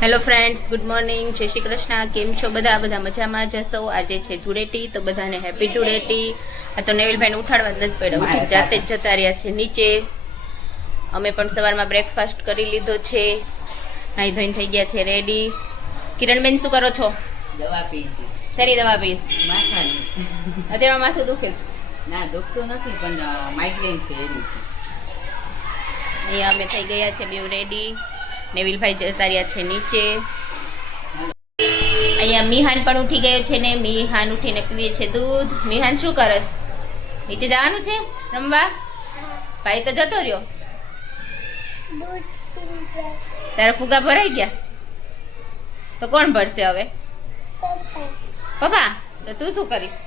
Hello friends, good morning, જય શ્રી કૃષ્ણ. કેમ છો બધા મજામાં જશો? આજે છે ધૂળેટી, તો બધાને હેપી ધૂળેટી. આ તો નેવિલભાઈને ઉઠાડવા જ નથી પડ્યા, ઉઠી જાતે જ જતા રહ્યા છે નીચે. અમે પણ સવારમાં બ્રેકફાસ્ટ કરી લીધો છે, નાઈ ધોઈને થઈ ગયા છે રેડી. કિરણબેન શું કરો છો? દવા પી છે. શેની દવા પીશ? માથાની. અત્યારે માથું દુખે છે? ના, દુખતું નથી, પણ માઇગ્રેન છે એની છે. અહીંયા અમે થઈ ગયા છે બેવ રેડી. નેવિલભાઈ જતા રહ્યા છે નીચે. અહીંયા મિહાન પણ ઉઠી ગયો છે ને મિહાન ઉઠીને પીવે છે દૂધ. મિહાન શું કરે? નીચે જવાનું છે રમવા? ભાઈ તો જતો રહ્યો. તારા ફુગા ભરાઈ ગયા? તો કોણ ભરશે હવે? પપ્પા. તો તું શું કરીશ?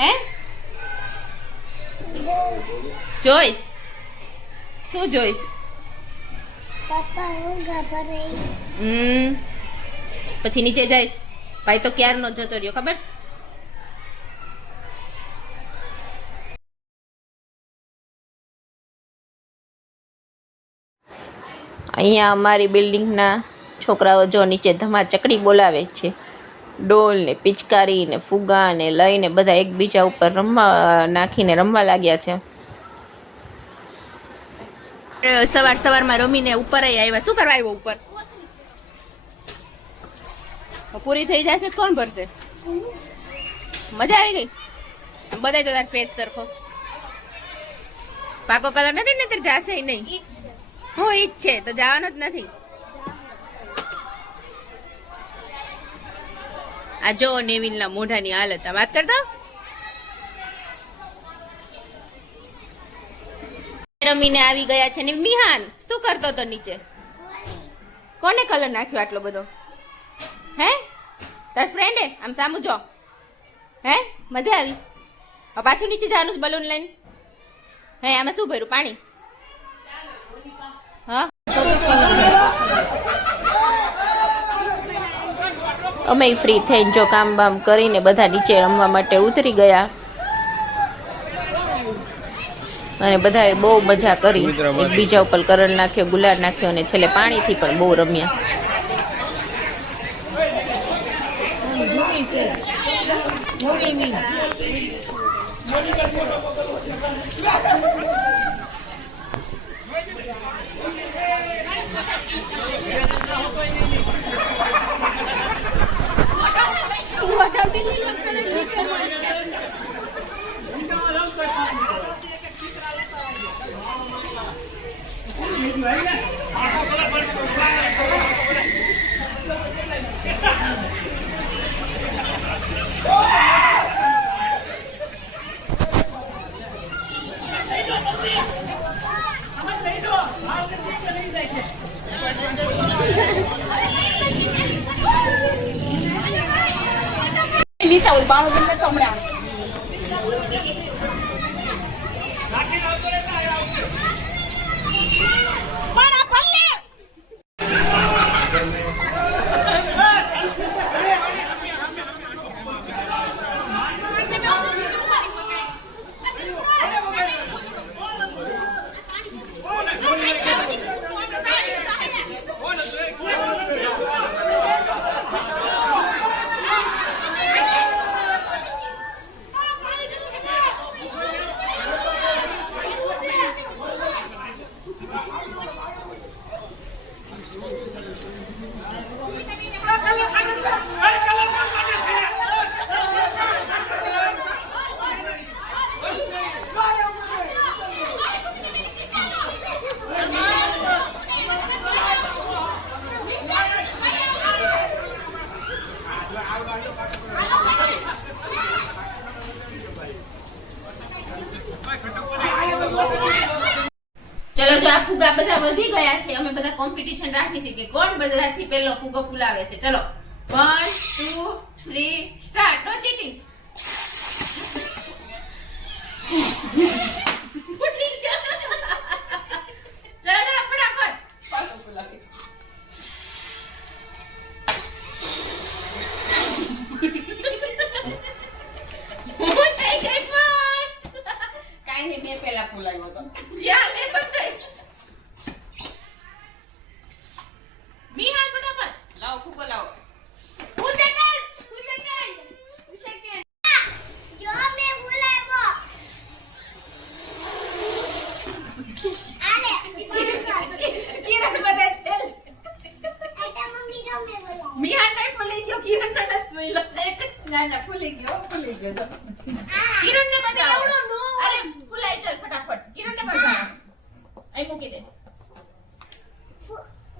હે? જોઈશ? શું જોઈશ? પછી નીચે જઈશ. ભાઈ તો ક્યારનો જતો રહ્યો, ખબર છે? અહીંયા અમારી બિલ્ડિંગના છોકરાઓ જો નીચે ધમાચકડી બોલાવે છે. ડોલ ને પિચકારી ને ફુગા ને લઈને બધા એકબીજા ઉપર નાખીને રમવા લાગ્યા છે. સવારમાં રમીને ઉપર આવ્યા. શું કરવા આવ્યો ઉપર? પૂરી થઈ જશે કોણ ભરશે? મજા આવી ગઈ? બધાય તો તાર ફેસ સરખો પાકો કલર નથી ને, તે જાશે નહીં. હું ઈજ છે તો જવાનો જ નથી. આ જો નેવિલના મોઢાની હાલત. આ વાત કરતો રમીને આવી ગયા છે ને. મિહાન શું કરતો તો નીચે? કોને કલર નાખ્યો આટલો બધો? હે, તાર ફ્રેન્ડે? આમ સામું જો. હે, મજા આવી? હવે પાછું નીચે જવાનું છે બલૂન લઈને. હે, આમાં શું ભર્યું? પાણી? હા, અમે ફ્રી થઈને જો કામ બામ કરીને બધા નીચે રમવા માટે ઉતરી ગયા અને બધાએ બહુ મજા કરી. એકબીજા ઉપર કલર નાખ્યો, ગુલાલ નાખ્યો અને છેલ્લે પાણીથી પણ બહુ રમ્યા. ચલો, જો આ ફુગા બધા વધી ગયા છે. અમે બધા કોમ્પિટિશન રાખી છે કે કોણ બધાથી પહેલો ફુગો ફૂલાવે છે. ચલો, 1 2 3 સ્ટાર્ટ. નો ચીટિંગ. મેં પેલા ફૂલાવ્યો હતો. લાવો ફૂકો લાવો. હું સેકન્ડ જો મે બોલાવો આલે કિરણ બધા ચલ. આટા મમ્મી નો મે બોલાવો મિહાન ને ફૂલી ગયો, કિરણ ને નથી ફૂલ્યો. ના ફૂલી ગયો તો. કિરણ ને બતાવો. એવડો નો. અરે ફૂલાઈ ચાલ ફટાફટ. કિરણ ને બતાવો. અહીં મૂકી દે.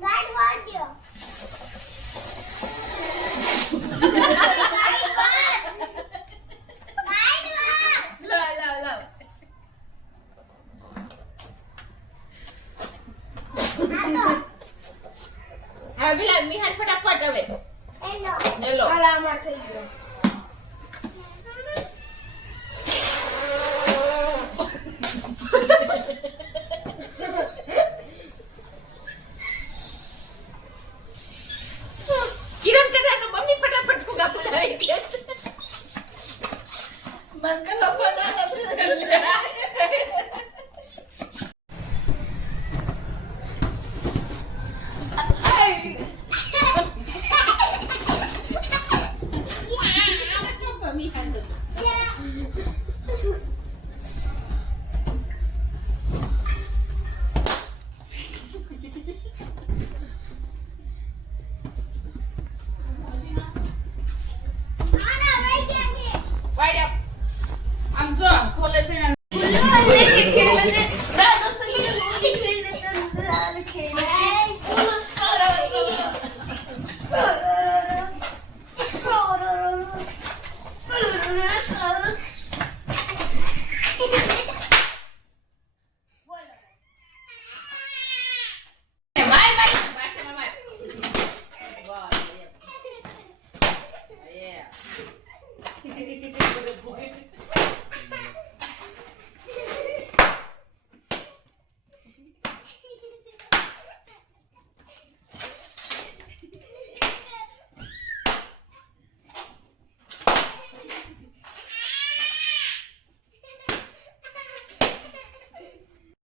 ગાઈડ વાળ્યો લાવ. હા બિલા મિહાન ફટાફટ હવે. લો. આલા માર થઈ ગયો કિરણ કરતા તો મમ્મી ફટાફટ ફુગા ફૂલાઈ દે. મંગલ બનાના મમ્મી હાંડો. વાડ્યા. આમ જો ખોલે છે ને. માય માથામાં માર. વાહ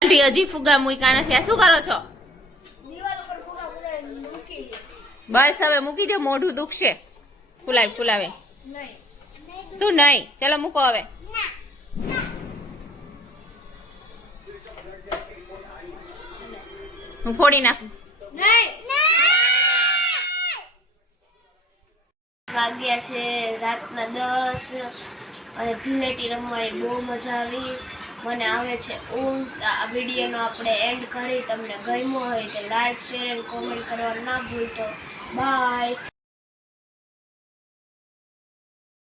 આંટી હજી ફુગા મૂક્યા નથી. આ શું કરો છો? દીવાલ ઉપર ફુગા ફુલાઈ મૂકી બસ હવે મૂકી દે, મોઢું દુખશે. ફૂલાવે. નહીં શું નહીં? ચલો મૂકો હવે. હું ફોડી નાખું. વાગ્યા છે રાતના 10 અને ધૂળેટી રમવાની બહુ મજા આવી. મને આવે છે ઊંઘ. આ વિડીયોનો આપણે એન્ડ કરી. તમને ગમ્યો હોય તો લાઈક શેર અને કોમેન્ટ કરવા ના ભૂલતો. બાય.